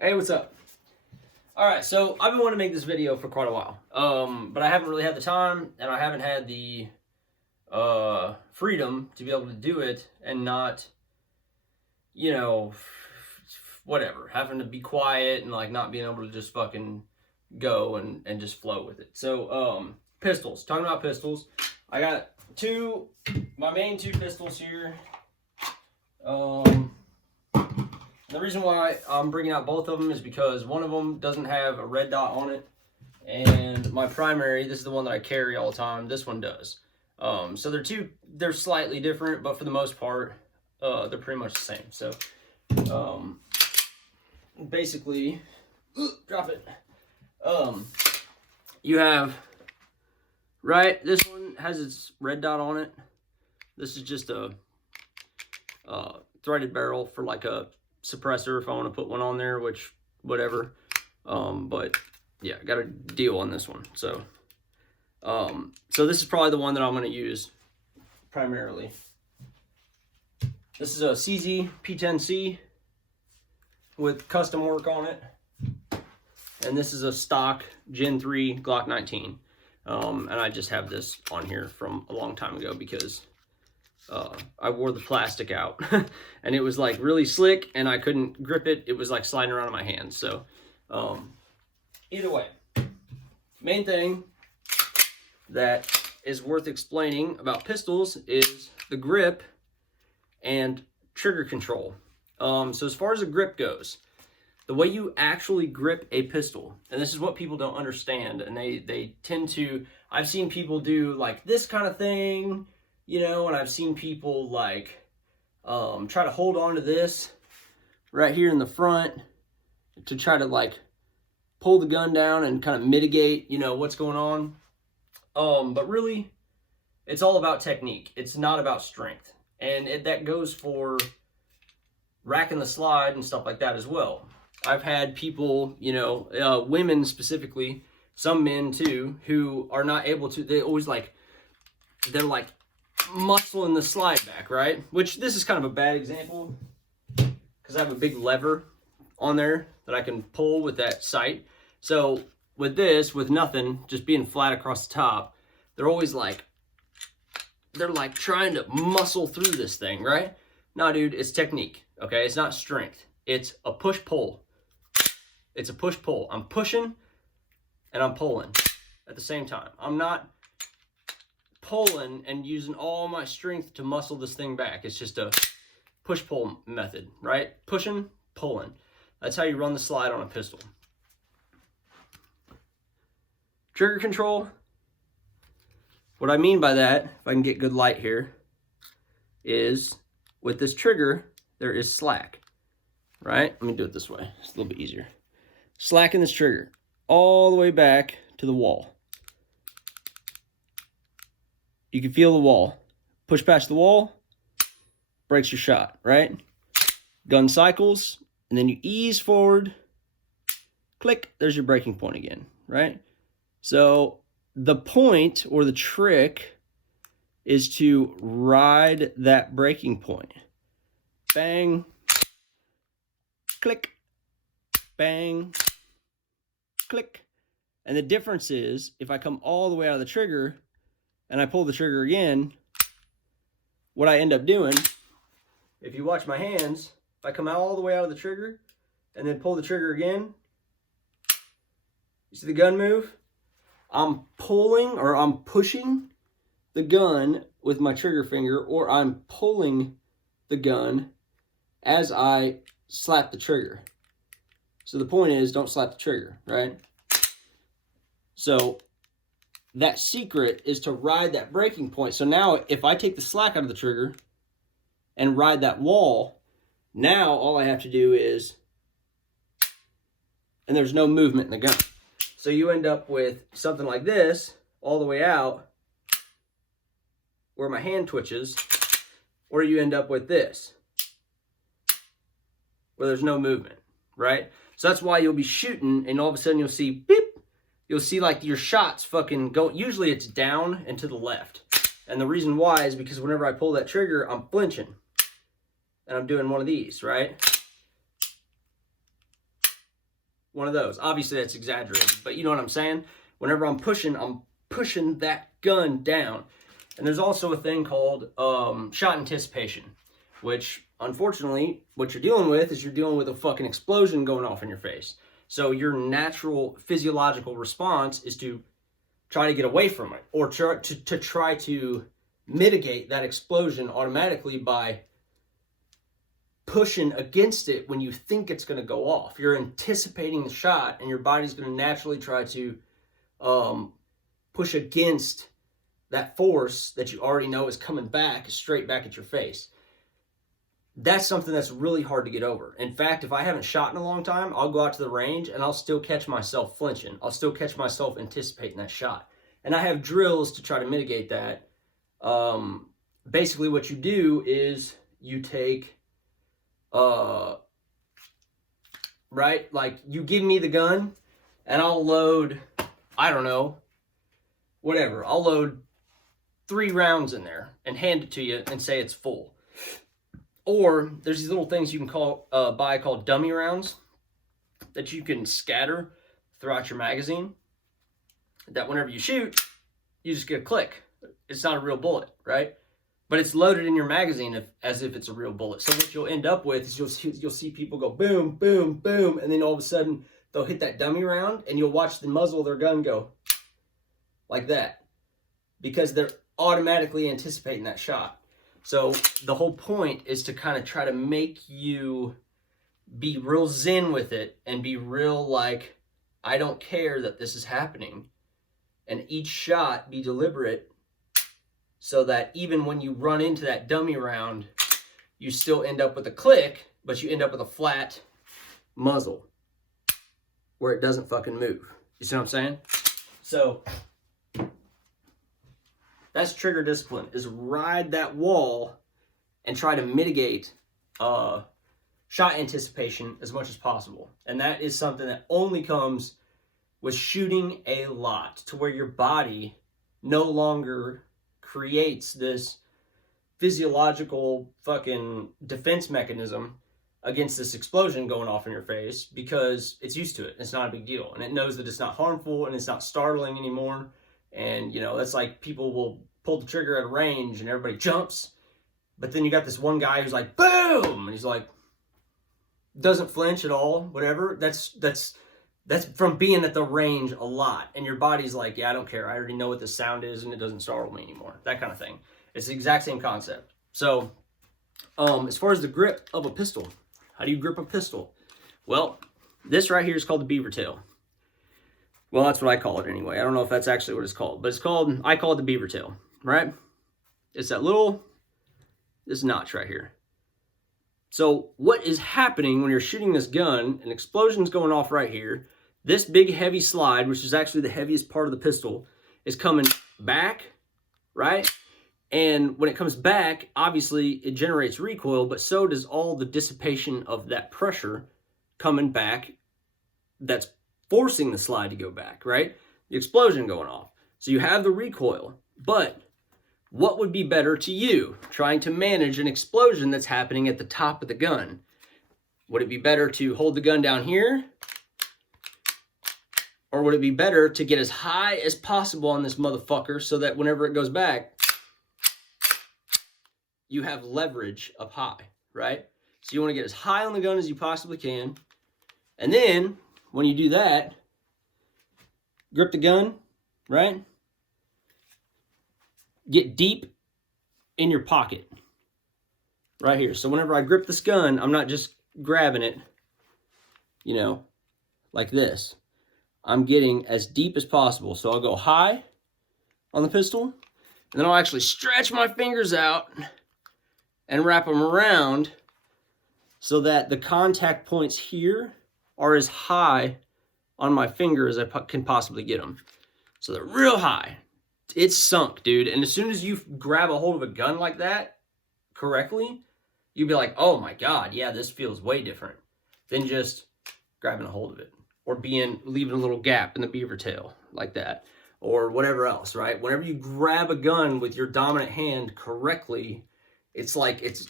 Hey, what's up? Alright, so I've been wanting to make this video for quite a while. But I haven't really had the time, and I haven't had the freedom to be able to do it and not, you know, whatever, having to be quiet and like not being able to just fucking go and just flow with it. So, pistols. Talking about pistols, I got my main two pistols here. The reason why I'm bringing out both of them is because one of them doesn't have a red dot on it, and my primary, this is the one that I carry all the time, this one does. So they're slightly different, but for the most part, they're pretty much the same. So, basically, drop it. You have, right, this one has its red dot on it. This is just a threaded barrel for like a suppressor if I want to put one on there, which whatever. But yeah, I got a deal on this one. So so this is probably the one that I'm going to use primarily. This is a CZ P10C with custom work on it, and this is a stock Gen 3 Glock 19. And I just have this on here from a long time ago because I wore the plastic out and it was like really slick and I couldn't grip it. It was like sliding around in my hands. So either way, main thing that is worth explaining about pistols is the grip and trigger control. So as far as the grip goes, the way you actually grip a pistol, and this is what people don't understand, and they tend to, I've seen people do like this kind of thing, you know, and I've seen people like try to hold on to this right here in the front to try to like pull the gun down and kind of mitigate, you know, what's going on. But really, it's all about technique. It's not about strength. And that goes for racking the slide and stuff like that as well. I've had people, you know, women specifically, some men too, who are not able to, they're like muscling the slide back, right? Which this is kind of a bad example because I have a big lever on there that I can pull with that sight. So with this, with nothing, just being flat across the top, they're always like, they're like trying to muscle through this thing, right? No, dude, it's technique, okay? It's not strength. It's a push-pull. It's a push-pull. I'm pushing and I'm pulling at the same time. I'm not pulling and using all my strength to muscle this thing back. It's just a push-pull method, right? Pushing, pulling. That's how you run the slide on a pistol. Trigger control. What I mean by that, if I can get good light here, is with this trigger, there is slack, right? Let me do it this way. It's a little bit easier. Slack in this trigger all the way back to the wall. You can feel the wall. Push past the wall, breaks your shot, right? Gun cycles, and then you ease forward, click, there's your breaking point again, right? So the point or the trick is to ride that breaking point. Bang, click, bang, click. And the difference is if I come all the way out of the trigger and I pull the trigger again, what I end up doing, if you watch my hands, if I come out all the way out of the trigger and then pull the trigger again, you see the gun move? I'm pulling or I'm pushing the gun with my trigger finger, or I'm pulling the gun as I slap the trigger. So the point is, don't slap the trigger, right? So that secret is to ride that breaking point. So now if I take the slack out of the trigger and ride that wall, now all I have to do is, and there's no movement in the gun. So you end up with something like this all the way out where my hand twitches, or you end up with this where there's no movement, right? So that's why you'll be shooting and all of a sudden you'll see beep. You'll see like your shots fucking go, usually it's down and to the left. And the reason why is because whenever I pull that trigger, I'm flinching. And I'm doing one of these, right? One of those. Obviously, that's exaggerated, but you know what I'm saying? Whenever I'm pushing that gun down. And there's also a thing called shot anticipation, which, unfortunately, what you're dealing with is you're dealing with a fucking explosion going off in your face. So your natural physiological response is to try to get away from it, or to try to mitigate that explosion automatically by pushing against it when you think it's going to go off. You're anticipating the shot, and your body's going to naturally try to push against that force that you already know is coming back, straight back at your face. That's something that's really hard to get over. In fact, if I haven't shot in a long time, I'll go out to the range and I'll still catch myself flinching. I'll still catch myself anticipating that shot. And I have drills to try to mitigate that. Basically what you do is you take, right? Like you give me the gun and I'll load, I don't know, whatever. I'll load 3 rounds in there and hand it to you and say it's full. Or there's these little things you can buy called dummy rounds that you can scatter throughout your magazine, that whenever you shoot, you just get a click. It's not a real bullet, right? But it's loaded in your magazine as if it's a real bullet. So what you'll end up with is you'll see people go boom, boom, boom, and then all of a sudden they'll hit that dummy round and you'll watch the muzzle of their gun go like that, because they're automatically anticipating that shot. So the whole point is to kind of try to make you be real zen with it and be real like, I don't care that this is happening. And each shot be deliberate so that even when you run into that dummy round, you still end up with a click, but you end up with a flat muzzle where it doesn't fucking move. You see what I'm saying? So that's trigger discipline, is ride that wall and try to mitigate shot anticipation as much as possible. And that is something that only comes with shooting a lot, to where your body no longer creates this physiological fucking defense mechanism against this explosion going off in your face, because it's used to it. It's not a big deal. And it knows that it's not harmful and it's not startling anymore. And, you know, that's like people will pull the trigger at a range and everybody jumps. But then you got this one guy who's like, boom! And he's like, doesn't flinch at all, whatever. That's from being at the range a lot. And your body's like, yeah, I don't care. I already know what the sound is and it doesn't startle me anymore. That kind of thing. It's the exact same concept. So, as far as the grip of a pistol, how do you grip a pistol? Well, this right here is called the beaver tail. Well, that's what I call it anyway. I don't know if that's actually what it's called, but I call it the beaver tail, right? It's that this notch right here. So what is happening when you're shooting this gun, an explosion's going off right here, this big heavy slide, which is actually the heaviest part of the pistol, is coming back, right? And when it comes back, obviously it generates recoil, but so does all the dissipation of that pressure coming back that's forcing the slide to go back, right? The explosion going off. So you have the recoil, but what would be better to you trying to manage an explosion that's happening at the top of the gun? Would it be better to hold the gun down here? Or would it be better to get as high as possible on this motherfucker so that whenever it goes back, you have leverage up high, right? So you want to get as high on the gun as you possibly can. And then when you do that, grip the gun, right? Get deep in your pocket, right here. So whenever I grip this gun, I'm not just grabbing it, you know, like this. I'm getting as deep as possible. So I'll go high on the pistol, and then I'll actually stretch my fingers out and wrap them around so that the contact points here are as high on my finger as I can possibly get them. So they're real high. It's sunk, dude. And as soon as you grab a hold of a gun like that correctly, you'll be like, oh my God, yeah, this feels way different than just grabbing a hold of it or leaving a little gap in the beaver tail like that or whatever else, right? Whenever you grab a gun with your dominant hand correctly, it's like it's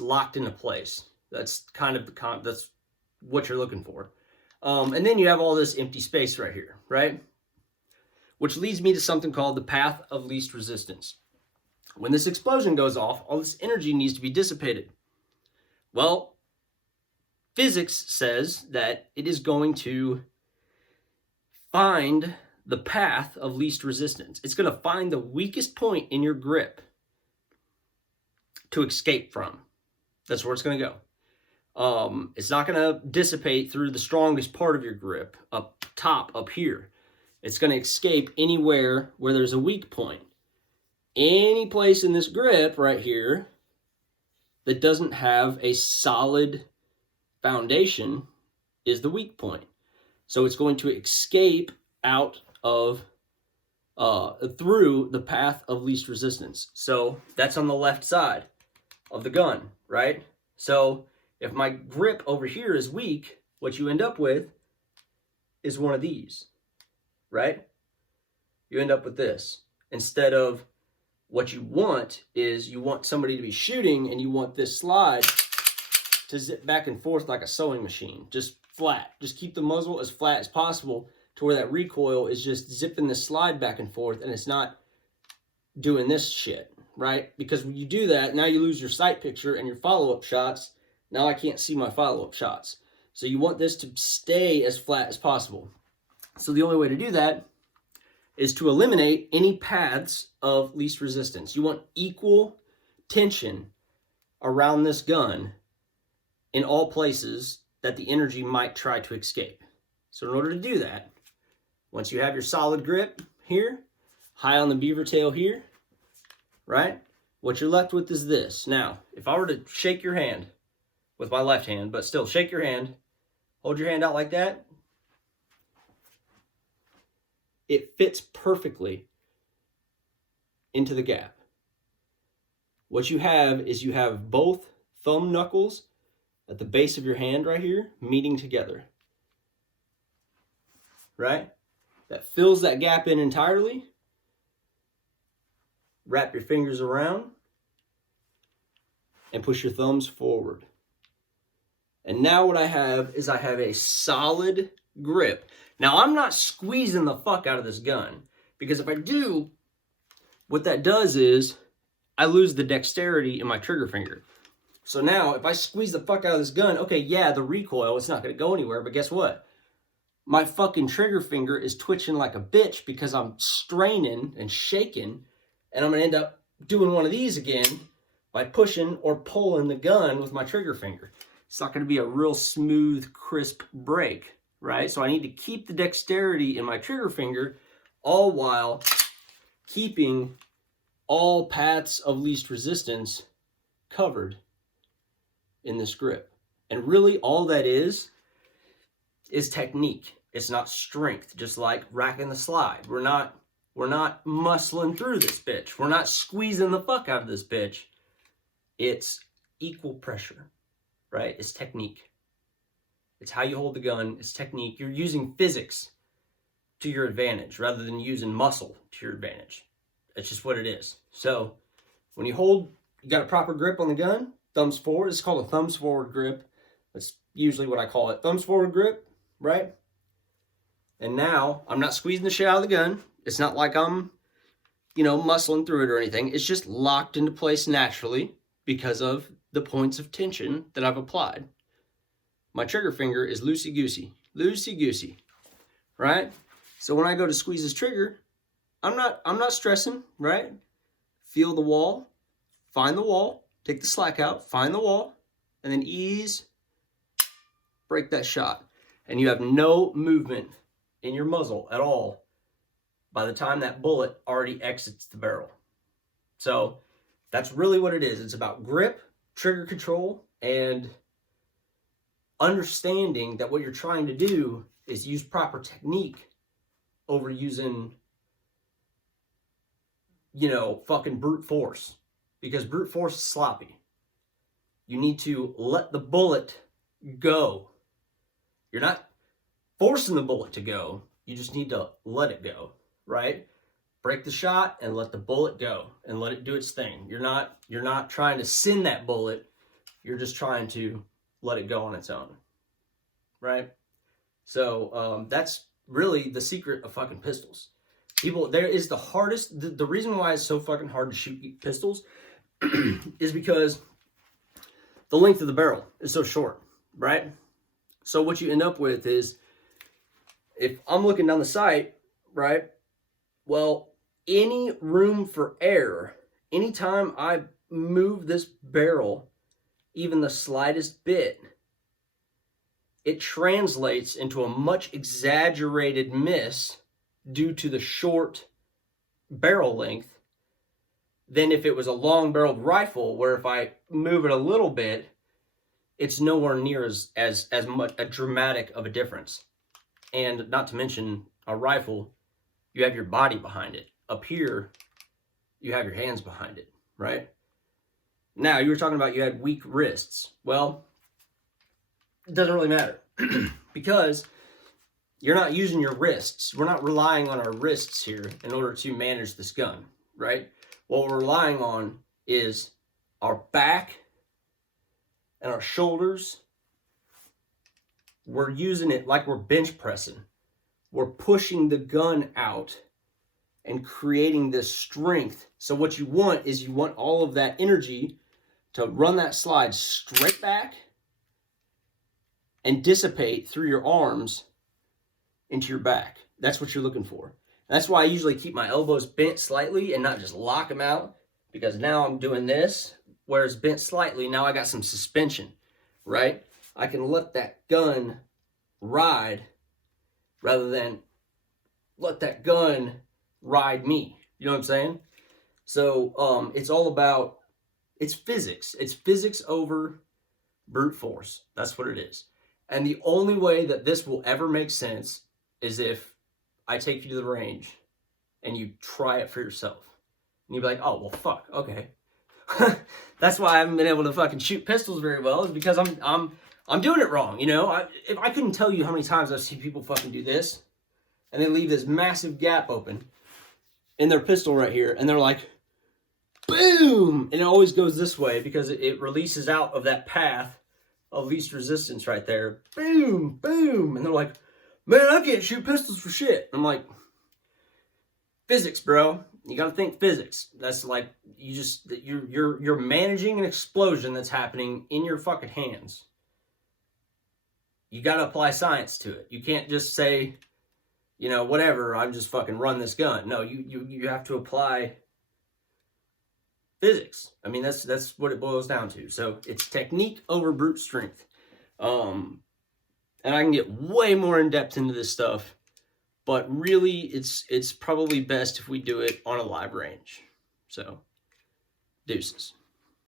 locked into place. That's kind of that's what you're looking for. And then you have all this empty space right here, right? Which leads me to something called the path of least resistance. When this explosion goes off, all this energy needs to be dissipated. Well, physics says that it is going to find the path of least resistance. It's going to find the weakest point in your grip to escape from. That's where it's going to go. It's not going to dissipate through the strongest part of your grip, up top, up here. It's going to escape anywhere where there's a weak point. Any place in this grip right here that doesn't have a solid foundation is the weak point. So it's going to escape out of through the path of least resistance. So that's on the left side of the gun, right? So if my grip over here is weak, what you end up with is one of these, right? You end up with this. Instead of what you want is you want somebody to be shooting and you want this slide to zip back and forth like a sewing machine, just flat. Just keep the muzzle as flat as possible to where that recoil is just zipping the slide back and forth and it's not doing this shit, right? Because when you do that, now you lose your sight picture and your follow-up shots. Now I can't see my follow-up shots. So you want this to stay as flat as possible. So the only way to do that is to eliminate any paths of least resistance. You want equal tension around this gun in all places that the energy might try to escape. So in order to do that, once you have your solid grip here, high on the beaver tail here, right? What you're left with is this. Now, if I were to shake your hand with my left hand, but still shake your hand, hold your hand out like that, it fits perfectly into the gap. What you have is you have both thumb knuckles at the base of your hand right here meeting together, right? That fills that gap in entirely. Wrap your fingers around and push your thumbs forward. And now what I have is I have a solid grip. Now I'm not squeezing the fuck out of this gun, because if I do, what that does is I lose the dexterity in my trigger finger. So now if I squeeze the fuck out of this gun, okay, yeah, the recoil, it's not going to go anywhere, but guess what? My fucking trigger finger is twitching like a bitch because I'm straining and shaking, and I'm going to end up doing one of these again by pushing or pulling the gun with my trigger finger. It's not going to be a real smooth, crisp break, right? So I need to keep the dexterity in my trigger finger, all while keeping all paths of least resistance covered in this grip. And really all that is technique. It's not strength, just like racking the slide. We're not muscling through this bitch. We're not squeezing the fuck out of this bitch. It's equal pressure, right? It's technique. It's how you hold the gun. It's technique. You're using physics to your advantage rather than using muscle to your advantage. That's just what it is. So when you got a proper grip on the gun, thumbs forward. It's called a thumbs forward grip. That's usually what I call it. Thumbs forward grip, right? And now I'm not squeezing the shit out of the gun. It's not like I'm, muscling through it or anything. It's just locked into place naturally because of the points of tension that I've applied. My trigger finger is loosey-goosey, right? So when I go to squeeze this trigger, I'm not stressing, right? Feel the wall, find the wall, take the slack out, find the wall, and then ease, break that shot. And you have no movement in your muzzle at all by the time that bullet already exits the barrel. So that's really what it is. It's about grip, trigger control, and understanding that what you're trying to do is use proper technique over using, fucking brute force. Because brute force is sloppy. You need to let the bullet go. You're not forcing the bullet to go. You just need to let it go, right? Break the shot and let the bullet go and let it do its thing. You're not trying to send that bullet. You're just trying to let it go on its own, right? So that's really the secret of fucking pistols. People, there is the hardest, the reason why it's so fucking hard to shoot pistols is because the length of the barrel is so short, right? So what you end up with is, if I'm looking down the sight, right? Well, any room for error, anytime I move this barrel even the slightest bit, it translates into a much exaggerated miss due to the short barrel length than if it was a long barreled rifle, where if I move it a little bit, it's nowhere near as much a dramatic of a difference. And not to mention, a rifle, you have your body behind it. Up here, you have your hands behind it, right? Now, you were talking about you had weak wrists. Well, it doesn't really matter because you're not using your wrists. We're not relying on our wrists here in order to manage this gun, right? What we're relying on is our back and our shoulders. We're using it like we're bench pressing. We're pushing the gun out and creating this strength. So what you want is, you want all of that energy to run that slide straight back and dissipate through your arms into your back. That's what you're looking for. That's why I usually keep my elbows bent slightly and not just lock them out, because now I'm doing this, whereas bent slightly, now I got some suspension, right? I can let that gun ride rather than let that gun ride me. You know what I'm saying? So it's all about, it's physics. It's physics over brute force. That's what it is. And the only way that this will ever make sense is if I take you to the range and you try it for yourself. And you'd be like, oh, well, fuck, okay. That's why I haven't been able to fucking shoot pistols very well, is because I'm doing it wrong, you know? If I couldn't tell you how many times I've seen people fucking do this, and they leave this massive gap open in their pistol right here, and they're like, boom! And it always goes this way because it releases out of that path of least resistance right there. Boom, boom! And they're like, man, I can't shoot pistols for shit. I'm like, physics, bro. You gotta think physics. That's like, you're managing an explosion that's happening in your fucking hands. You gotta apply science to it. You can't just say, you know, whatever, I'm just fucking run this gun. No, you have to apply physics. I mean, that's what it boils down to. So it's technique over brute strength. And I can get way more in depth into this stuff, but really it's probably best if we do it on a live range. So, deuces.